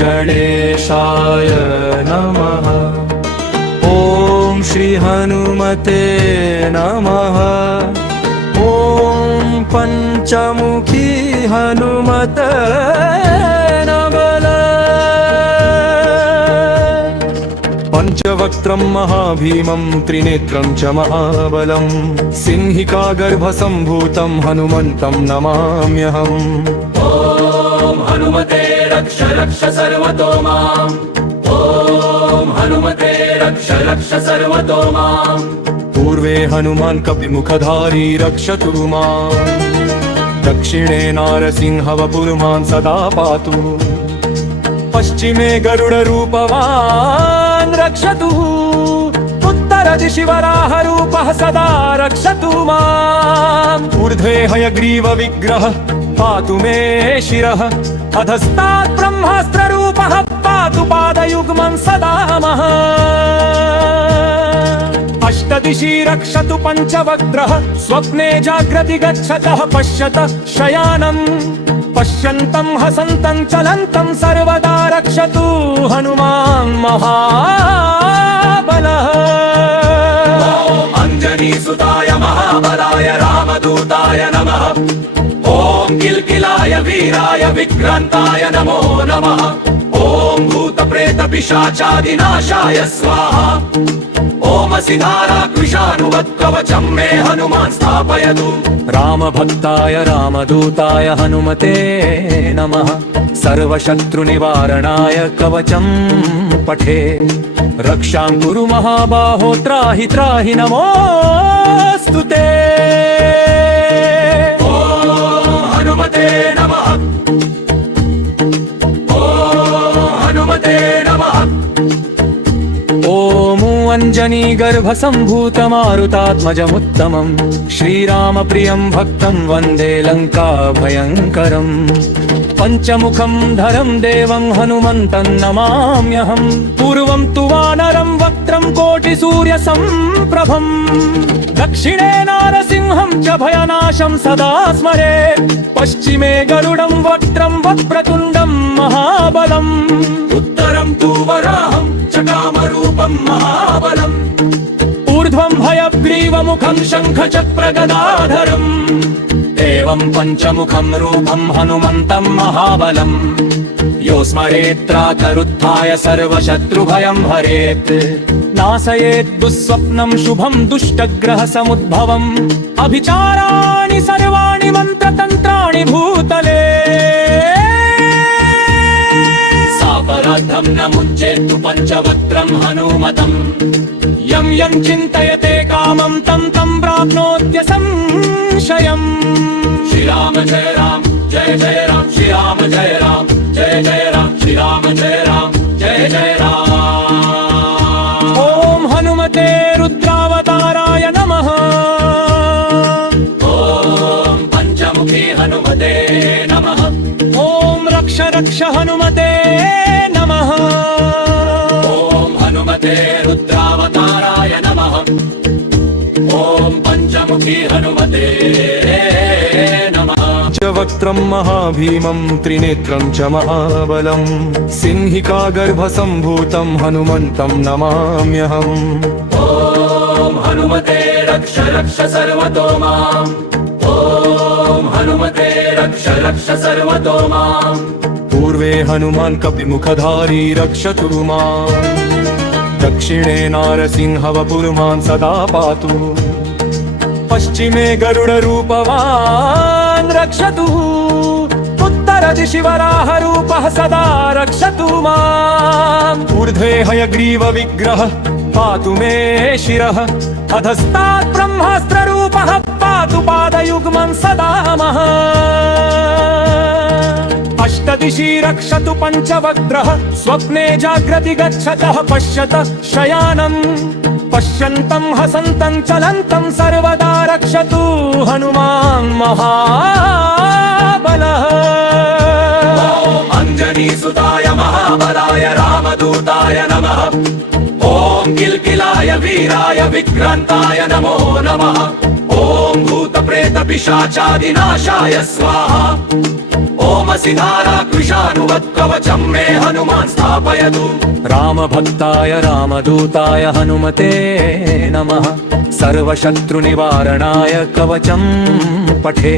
गणेशाय नमः। ॐ श्री हनुमते नमः। ॐ पंचमुखी हनुमते पंचवक्त्रं महाभीमं त्रिनेत्रं च महाबलं सिंहिका गर्भसम्भूतं हनुमन्तं नमाम्यहम्। ॐ हनुमते रक्ष रक्ष सर्वतो माम्। ॐ हनुमते रक्ष रक्ष सर्वतो माम्। पूर्वे हनुमान् कपिमुखधारी रक्षतु माम्। दक्षिणे नारसिंहवपुर्मान् सदा पातु। पश्चिमे गरुडरूपवान् रक्षतु। उत्तरदिशि वराहरूपः सदा रक्षतु माम्। ऊर्ध्वे हयग्रीवविग्रहः पातु मे शिरः। अधस्तात् ब्रह्मास्त्ररूपः पातु पादयुग्मं सदा मः। अष्टदिशि रक्षतु पञ्चवक्त्रः स्वप्ने जाग्रति गच्छतः पश्यतः शयानम्। पश्यन्तं हसन्तं चलन्तं सर्वदा रक्षतु हनुमान् महाबलः। ॐ अञ्जनीसुताय महाबलाय रामदूताय नमः। ॐ किल्किलाय वीराय विक्रान्ताय नमो नमः। ॐ भूतप्रेतपिशाचादिनाशाय स्वाहा। ॐ सिधाराक्विषानुवत्कवचं मे हनुमान् स्थापयतु। रामभक्ताय रामदूताय हनुमते नमः। सर्वशत्रुनिवारणाय कवचं पठे। रक्षां कुरु महाबाहो त्राहि त्राहि नमोऽस्तु ते। ॐ हनुमते नमः। ॐ हनुमते नमः। ॐ अञ्जनी गर्भसम्भूतमारुतात्मजमुत्तमं श्रीरामप्रियं भक्तं वन्दे लङ्काभयङ्करम्। पञ्चमुखं धरं देवं हनुमन्तं नमाम्यहं। पूर्वं तु वानरं वक्त्रं कोटिसूर्यसम्प्रभम्। दक्षिणे नारसिंहं च भयनाशं सदा स्मरेत्। पश्चिमे गरुडं वक्त्रं वक्प्रतुण्डं महाबलम्। उत्तरं तु वराहं च कामरूपं महाबलम्। ऊर्ध्वं भयग्रीवमुखं शङ्खचक्रगदाधरम्। एवं पञ्चमुखं रूपं हनुमन्तं महाबलम्। यो स्मरेत्त्राकरुत्थाय सर्वशत्रुभयं हरेत्। नाशयेत् दुःस्वप्नं शुभं दुष्टग्रहसमुद्भवम्। अभिचाराणि सर्वाणि मन्त्रतन्त्राणि भूतले। सापराधं न मुञ्चेत्तु पञ्चवक्त्रं हनुमतम्। यं यं चिन्तयते कामं तं तं प्राप्नोत्य संशयम्। श्रीराम जय राम जय जय राम। श्रीराम जय राम जय जय राम। श्रीराम जय राम जय जय राम। ॐ हनुमते रुद्रावताराय नमः। ॐ पञ्चमुखी हनुमते नमः। ॐ रक्ष रक्ष हनुमते नमः। ॐ हनुमते रुद्रावताराय नमः। ॐ पञ्चमुखी हनुमते नमः। पंचवक्त्रं महाभीमं त्रिनेत्रं च महाबलं सिंहिका गर्भसम्भूतं हनुमन्तं नमाम्यहम्। ॐ हनुमते रक्ष रक्ष सर्वतो माम्। ॐ हनुमते रक्ष रक्ष सर्वतो माम्। पूर्वे हनुमान् कपिमुखधारी रक्षतु माम्। दक्षिणे नारसिंहवपुर्मान् सदा पातु। पश्चिमे गरुडरूपवान् रक्षतु। उत्तरदिशि वराहरूपः सदा रक्षतु माम्। ऊर्ध्वे हयग्रीवविग्रहः पातु मे शिरः। अधस्तात् ब्रह्मास्त्ररूपः पातु पादयुग्मं सदा मः। अष्टदिशि रक्षतु पञ्चवक्त्रः स्वप्ने जाग्रति गच्छतः पश्यतः शयानम्। पश्यन्तं हसन्तं चलन्तं सर्वदा रक्षतु हनुमान् महाबलः। ॐ अञ्जनीसुताय महाबलाय रामदूताय नमः। ॐ किल्किलाय वीराय विक्रान्ताय नमो नमः। ॐ भूतप्रेतपिशाचादिनाशाय स्वाहा। ओमसि धाराकृशानुवत् कवचं मे हनुमान् स्थापयतु रामभक्ताय रामदूताय हनुमते नमः सर्वशत्रुनिवारणाय कवचं पठे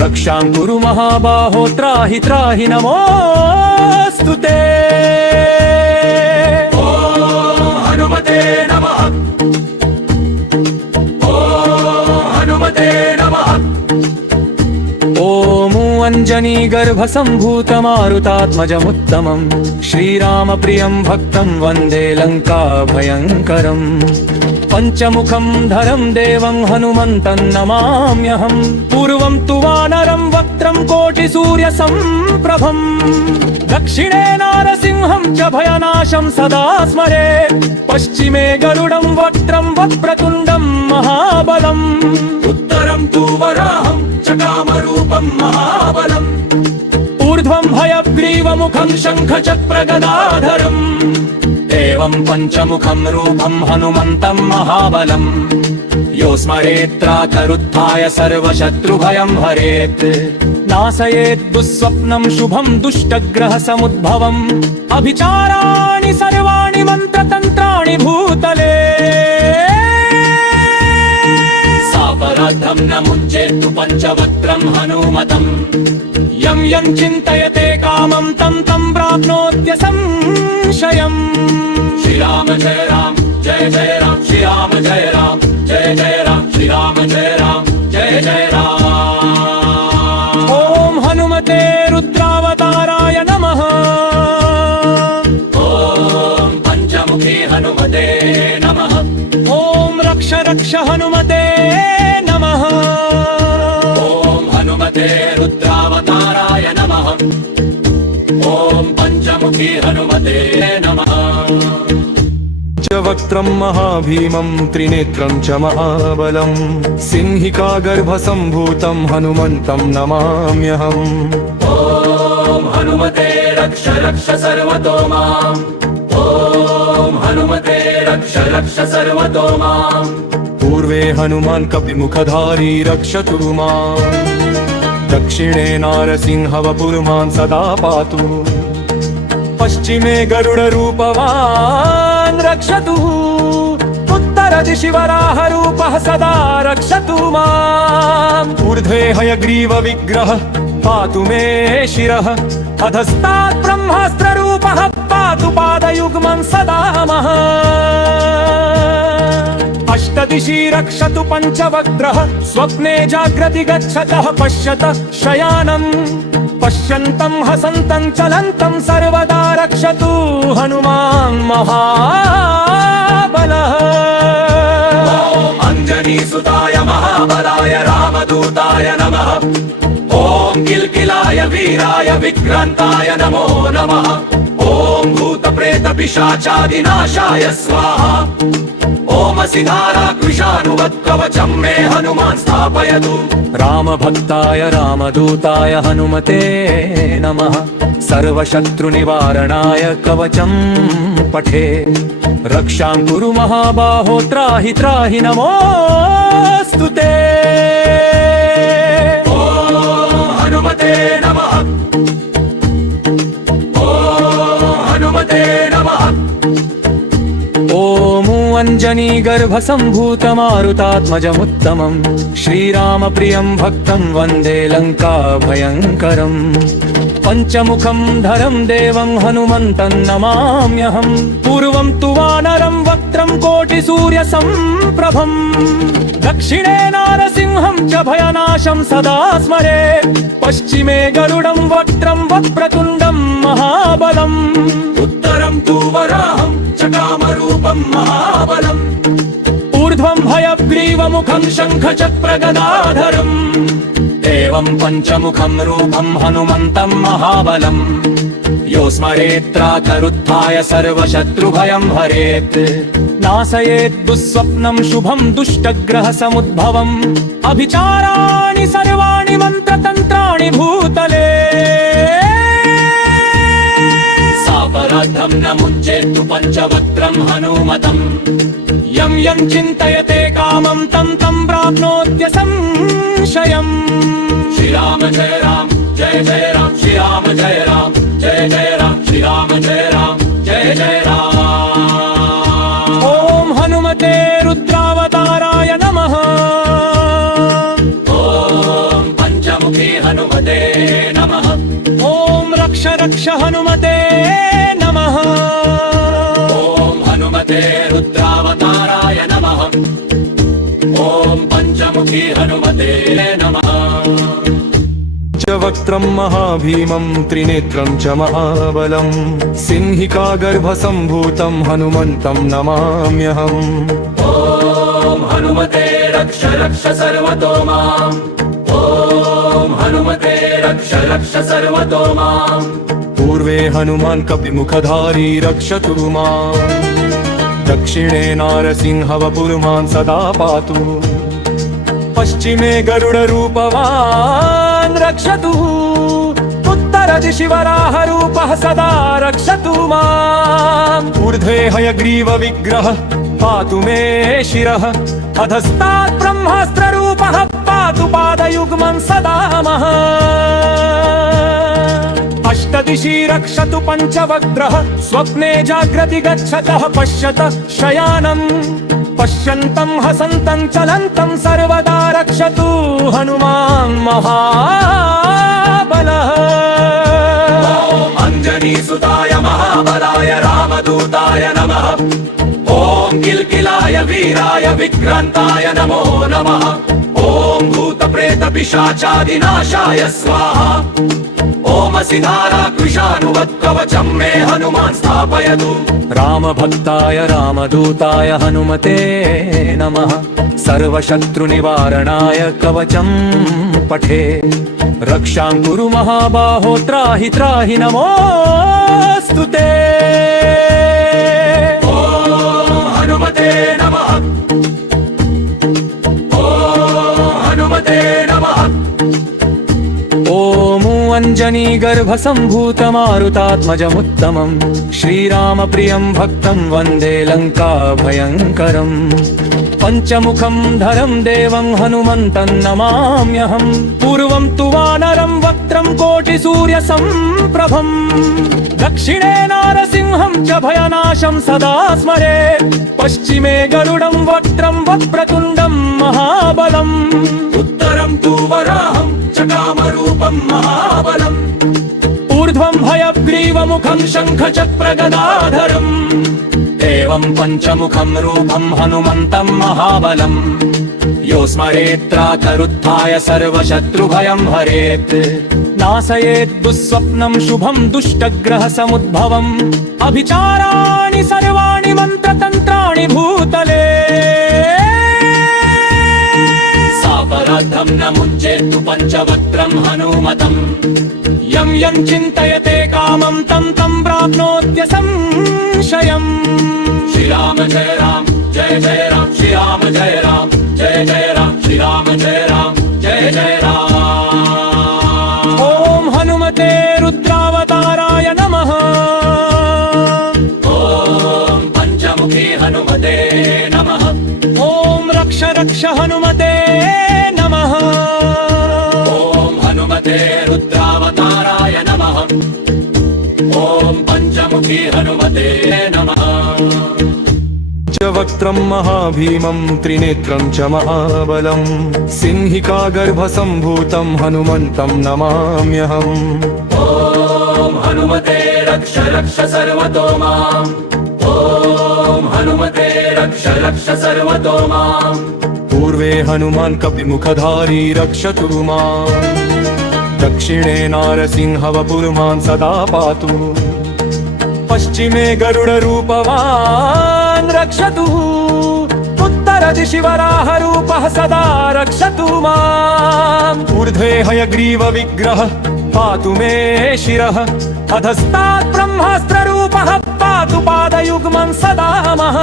रक्षां कुरु महाबाहो त्राहि त्राहि नमोऽस्तु ते ॐ हनुमते नमः ॐ हनुमते नमः ॐ अञ्जनीगर्भसम्भूतमारुतात्मजमुत्तमं श्रीरामप्रियं भक्तं वन्दे लङ्काभयङ्करम् पञ्चमुखं धरं देवं हनुमन्तं नमाम्यहं पूर्वं तु वानरं वक्त्रं कोटिसूर्यसम्प्रभम् दक्षिणे नारसिंहं च भयनाशं सदा स्मरे पश्चिमे गरुडं वक्त्रं वक्प्रतुण्डं महाबलम् उत्तरं तु वराहं च कामरूपं महाबलम् ऊर्ध्वं हयग्रीवमुखं शङ्खचक्रगदाधरम् एवं पञ्चमुखं रूपं हनुमन्तं महाबलम् यो स्मरेत्त्राकरुत्थाय सर्वशत्रुभयं हरेत् नाशयेत् दुःस्वप्नं शुभं दुष्टग्रहसमुद्भवम् अभिचाराणि सर्वाणि मन्त्रतन्त्राणि भूतले सापराधं न मुञ्चेत्तु पञ्चवक्त्रं हनुमतम् यं यं चिन्तयते कामं तं तं प्राप्नोत्य संशयम् श्रीराम जय राम जय जय राम श्रीराम जय राम जय जय राम श्रीराम जय राम जय जय राम ॐ हनुमते रुद्रावताराय नमः ॐ पञ्चमुखी हनुमते नमः ॐ रक्ष रक्ष हनुमते नमः ॐ हनुमते रुद्रावताराय नमः ॐ पञ्चमुखी हनुमते नमः वक्त्रं महाभीमं त्रिनेत्रं च महाबलं सिंहिका गर्भसम्भूतं हनुमन्तं नमाम्यहम् ॐ हनुमते रक्ष रक्ष सर्वतो माम् ॐ हनुमते रक्ष रक्ष सर्वतो माम् पूर्वे हनुमान् कपिमुखधारी रक्षतु माम् दक्षिणे नारसिंहवपुर्मान् सदा पातु पश्चिमे गरुडरूपवान् रक्षतु उत्तरदिशि वराहरूपः सदा रक्षतु माम् ऊर्ध्वे हयग्रीवविग्रहः पातु मे शिरः अधस्तात् ब्रह्मास्त्ररूपः पातु पादयुग्मं सदा मः अष्टदिशि रक्षतु पञ्चवक्त्रः स्वप्ने जाग्रति गच्छतः पश्यतः शयानम् पश्यन्तं हसन्तं चलन्तं सर्वदा रक्षतु हनुमान् महाबलः अञ्जनीसुताय महाबलाय रामदूताय नमः ॐ किल्किलाय वीराय विक्रान्ताय नमो नमः ॐ भूतप्रेतपिशाचादिनाशाय स्वाहा ओमसि धाराकृशानुवत् कवचं मे हनुमान् स्थापयतु रामभक्ताय रामदूताय हनुमते नमः सर्वशत्रुनिवारणाय कवचं पठे रक्षां कुरु महाबाहो त्राहि त्राहि नमोऽस्तु ते ॐ हनुमते नमः ॐ हनुमते नमः ॐ अञ्जनीगर्भसम्भूतमारुतात्मजमुत्तमं श्रीरामप्रियं भक्तं वन्दे लङ्काभयङ्करम् पञ्चमुखं धरं देवं हनुमन्तं नमाम्यहं पूर्वं तु वानरं वक्त्रं कोटिसूर्यसम्प्रभम् दक्षिणे नारसिंहं च भयनाशं सदा स्मरे पश्चिमे गरुडं वक्त्रं वक्प्रतुण्डं महाबलम् उत्तरं तु वराहं च कामरूपं महाबलम् ऊर्ध्वं हयग्रीवमुखं शङ्खचक्रगदाधरम् एवं पञ्चमुखं रूपं हनुमन्तं महाबलम् यो स्मरेत्त्राकरुत्थाय सर्वशत्रुभयं हरेत् नाशयेत् दुःस्वप्नं शुभं दुष्टग्रहसमुद्भवम् अभिचाराणि सर्वाणि मन्त्रतन्त्राणि भूतले सापराधं न मुञ्चेत्तु पञ्चवक्त्रं हनुमतम् यं यं चिन्तयते कामं तं तं प्राप्नोत्य संशयम् श्रीराम जय राम जय जय राम श्री राम जय राम जय जय राम श्री राम जय राम जय जय राम ॐ हनुमते रुद्रावताराय नमः ॐ पञ्चमुखी हनुमते नमः ॐ रक्ष रक्ष हनुमते नमः ॐ हनुमते रुद्रावताराय नमः ॐ पञ्चमुखी हनुमते नमः च वक्त्रं महाभीमं त्रिनेत्रं च महाबलं सिंहिकागर्भसम्भूतं हनुमन्तं नमाम्यहम् ॐ हनुमते रक्ष रक्ष सर्वतो माम् ॐ हनुमते रक्ष रक्ष सर्वतो माम् पूर्वे हनुमान् कपिमुखधारी रक्षतु माम् दक्षिणे नारसिंहवपुर्मान् सदा पातु पश्चिमे गरुडरूपवान् रक्षतु उत्तरदिशि वराहरूपः सदा रक्षतु माम् ऊर्ध्वे हयग्रीवविग्रहः पातु मे शिरः अधस्तात् ब्रह्मास्त्ररूपः पातु पादयुग्मं सदा मः अष्टदिशि रक्षतु पञ्चवक्त्रः स्वप्ने जाग्रति गच्छतः पश्यतः शयानम् पश्यन्तं हसन्तं चलन्तं सर्वदा रक्षतु हनुमान् महाबलः अञ्जनीसुताय महाबलाय रामदूताय नमः ॐ किल्किलाय वीराय विक्रान्ताय नमो नमः ॐ भूतप्रेतपिशाचादिनाशाय स्वाहा ॐ सिधाराकृशानुवत्कवचं मे हनुमान् स्थापयतु रामभक्ताय रामदूताय हनुमते नमः सर्वशत्रुनिवारणाय कवचं पठे रक्षां कुरु महाबाहो त्राहि त्राहि नमोऽस्तु ते ॐ हनुमते नमः ॐ हनुमते नमः ॐ अञ्जनीगर्भसम्भूतमारुतात्मजमुत्तमम् श्रीरामप्रियं भक्तं वन्दे लङ्काभयङ्करम् पञ्चमुखं धरं देवं हनुमन्तं नमाम्यहम् पूर्वं तु वानरं वक्त्रं कोटिसूर्यसम्प्रभम् दक्षिणे नारसिंहं च भयनाशं सदा स्मरेत् पश्चिमे गरुडं वक्त्रं वक्प्रतुण्डं महाबलम् उत्तरं तु वराहं च कामरूपं महाबलम् ऊर्ध्वं भयग्रीवमुखं शङ्खचक्रगदाधरम् एवं पञ्चमुखं रूपं हनुमन्तं महाबलम् यो स्मरेत्त्राकरुत्थाय सर्वशत्रुभयं हरेत् नाशयेत् दुःस्वप्नं शुभं दुष्टग्रहसमुद्भवम् अभिचाराणि सर्वाणि मन्त्रतन्त्राणि भूतले सापराधं न मुञ्चेत्तु पञ्चवक्त्रं हनुमतम् यं यं चिन्तयते कामं तं तं प्राप्नोत्यसंशयम् श्रीराम जय राम जय जय राम श्रीराम जय राम जय जय राम श्रीराम जय राम जय जय राम ॐ हनुमते रुद्रावताराय नमः ॐ पञ्चमुखी हनुमते नमः ॐ रक्ष रक्ष हनुमते नमः ॐ हनुमते रुद्रावताराय नमः ॐ पञ्चमुखी हनुमते नमः च वक्त्रं महाभीमं त्रिनेत्रं च महाबलं सिंहिकागर्भसम्भूतं हनुमन्तं नमाम्यहम् ॐ हनुमते रक्ष रक्ष सर्वतो माम् ॐ हनुमते रक्ष रक्ष सर्वतो माम् पूर्वे हनुमान् कपिमुखधारी रक्षतु माम् दक्षिणे नारसिंहवपुर्मान् सदा पातु पश्चिमे गरुडरूपवान् रक्षतु उत्तरदिशि वराहरूपः सदा रक्षतु माम् ऊर्ध्वे हयग्रीवविग्रहः पातु मे शिरः अधस्तात् ब्रह्मास्त्ररूपः पातु पादयुग्मं सदा मः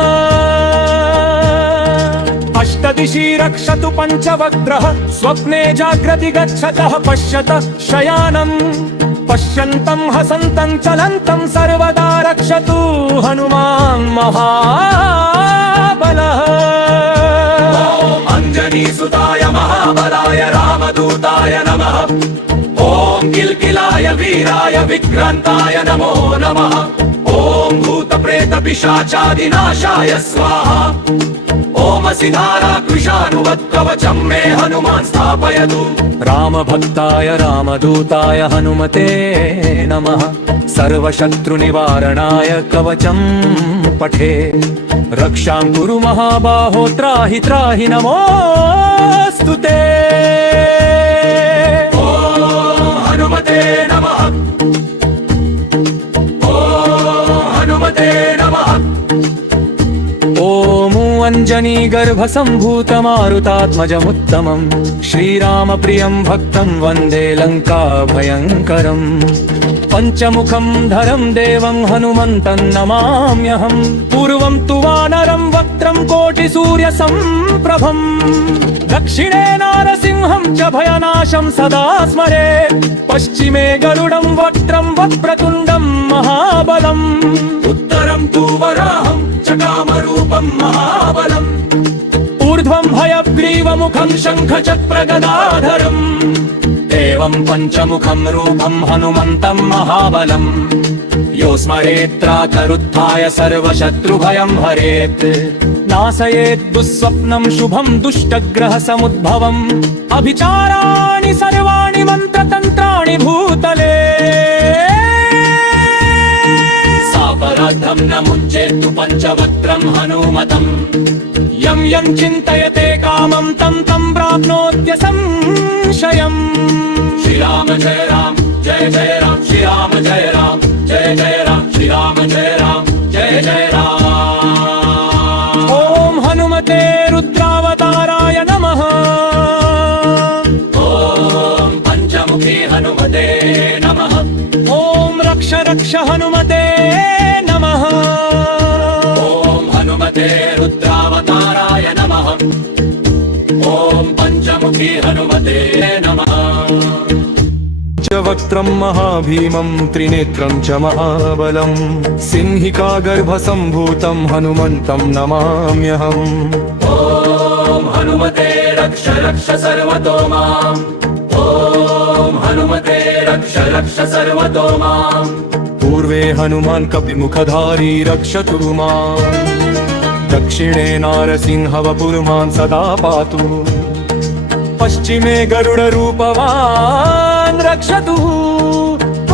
अष्टदिशि रक्षतु पञ्चवक्त्रः स्वप्ने जाग्रति गच्छतः पश्यतः शयानम् पश्यन्तं हसन्तं चलन्तं सर्वदा रक्षतु हनुमान् महाबलः अञ्जनीसुताय महाबलाय रामदूताय नमः ॐ किल्किलाय किल्किलाय वीराय विक्रान्ताय नमो नमः ॐ भूतप्रेतपिशाचादिनाशाय स्वाहा ॐ सिधाराकृशानुवत्कवचं मे हनुमान् स्थापयतु रामभक्ताय रामदूताय हनुमते नमः सर्वशत्रुनिवारणाय कवचं पठे रक्षां कुरु महाबाहो त्राहि त्राहि नमोऽस्तु ते ॐ हनुमते नमः ॐ हनुमते नमः ॐ अञ्जनीगर्भसम्भूतमारुतात्मजमुत्तमं श्रीरामप्रियं भक्तं वन्दे लङ्काभयङ्करम् पञ्चमुखं धरं देवं हनुमन्तं नमाम्यहं पूर्वं तु वानरं वक्त्रं कोटिसूर्यसम्प्रभं दक्षिणे नारसिंहं च भयनाशं सदा स्मरे पश्चिमे गरुडं वक्त्रं वक्रतुण्डं महाबलम् उत्तरं तु वराहं च कामरूपं महाबलम् ऊर्ध्वं भयग्रीवमुखं शङ्खचक्रगदाधरम् एवं पञ्चमुखं रूपं हनुमन्तं महाबलम् यो स्मरेत्राकरुत्थाय सर्वशत्रुभयं हरेत् नाशयेत् दुःस्वप्नं शुभं दुष्टग्रहसमुद्भवम् अभिचाराणि सर्वाणि मन्त्रतन्त्राणि भूतले सापराधं न मुञ्चेत्तु पञ्चवक्त्रं हनुमतम् यं यं चिन्तयते कामं तं तं प्राप्नोत्य संशयम् श्रीराम जय राम जय जय राम श्रीराम जय राम जय जय राम श्रीराम जय राम जय जय राम ॐ हनुमते रुद्रावताराय नमः ॐ पञ्चमुखी हनुमते नमः ॐ रक्ष रक्ष हनुमते नमः ॐ हनुमते रुद्रावताराय नमः ॐ पञ्चमुखी हनुमते नमः वक्त्रं महाभीमं त्रिनेत्रं च महाबलं सिंहिकागर्भसम्भूतं हनुमन्तं नमाम्यहम् ॐ हनुमते रक्ष रक्ष सर्वतो माम् ॐ हनुमते रक्ष रक्ष सर्वतो माम् पूर्वे हनुमान् कपिमुखधारी रक्षतु माम् दक्षिणे नारसिंहवपुर्मान् सदा पातु पश्चिमे गरुडरूपवान् रक्षतु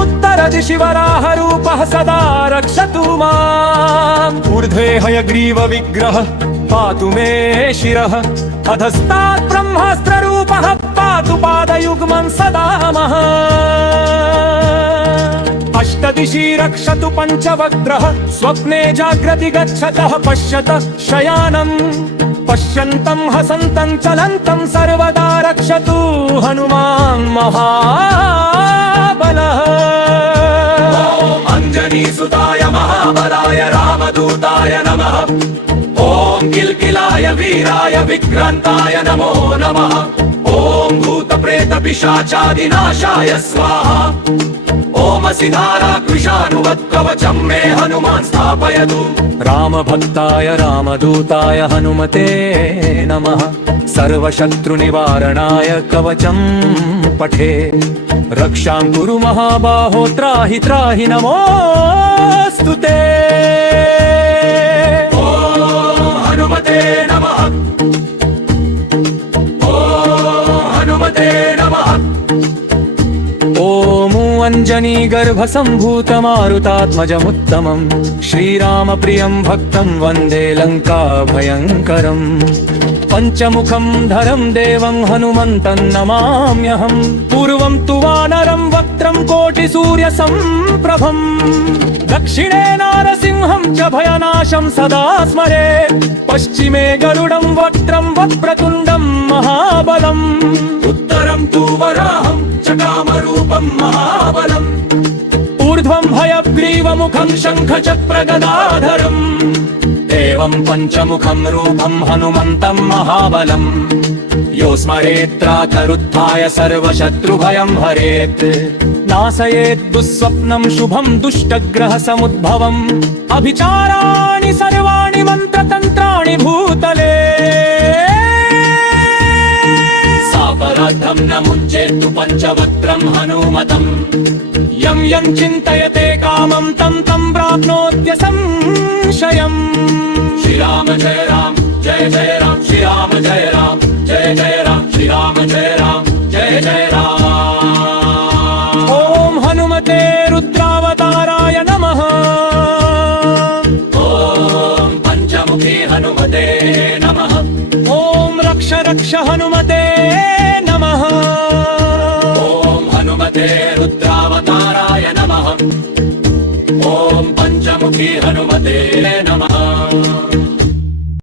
उत्तरदिशि वराहरूपः सदा रक्षतु माम् ऊर्ध्वे हयग्रीवविग्रहः पातु मे शिरः अधस्तात् ब्रह्मास्त्ररूपः पातु पादयुग्मं सदा मः अष्टदिशि रक्षतु पञ्चवक्त्रः स्वप्ने जाग्रति गच्छतः पश्यतः शयानम् पश्यन्तं हसन्तं चलन्तं सर्वदा रक्षतु हनुमान् महाबलः ॐ अञ्जनीसुताय महाबलाय रामदूताय नमः ॐ किल्किलाय वीराय विक्रान्ताय नमो नमः ॐ भूतप्रेतपिशाचादिनाशाय स्वाहा ॐ सिधाराकृशानुवत्कवचं मे हनुमान् स्थापयतु रामभक्ताय रामदूताय हनुमते नमः सर्वशत्रुनिवारणाय कवचं पठे रक्षां कुरु महाबाहो त्राहि त्राहि नमोऽस्तु ते ॐ हनुमते नमः ॐ हनुमते नमः ॐ अञ्जनीगर्भसम्भूतमारुतात्मजमुत्तमं श्रीरामप्रियं भक्तं वन्दे लङ्काभयङ्करम् पञ्चमुखं धरं देवं हनुमन्तं नमाम्यहं पूर्वं तु वानरं वक्त्रं कोटिसूर्यसम्प्रभं दक्षिणे नारसिंहं च भयनाशं सदा स्मरे पश्चिमे गरुडं वक्त्रं वक्रतुण्डं महाबलम् उत्तरं तु वराहं च कामरूपं महाबलम् ऊर्ध्वं भयग्रीवमुखं शङ्खचक्रगदाधरम् एवं पञ्चमुखं रूपं हनुमन्तं महाबलम् यो स्मरेत्राकरुत्थाय सर्वशत्रुभयं हरेत् नाशयेत् दुःस्वप्नं शुभं दुष्टग्रहसमुद्भवम् अभिचाराणि सर्वाणि मन्त्रतन्त्राणि भूतले सापराधं न मुञ्चेत्तु पञ्चवक्त्रं हनुमतम् यं यं चिन्तयते कामं तं तं प्राप्नोत्य संशयम् श्रीराम जय राम जय जय राम श्रीराम जय राम जय जय राम श्रीराम जय राम जय जय राम ॐ हनुमते रुद्रावताराय नमः ॐ पञ्चमुखी हनुमते नमः ॐ रक्ष रक्ष हनुमते नमः ॐ हनुमते रुद्रावताराय नमः ॐ पञ्चमुखी हनुमते नमः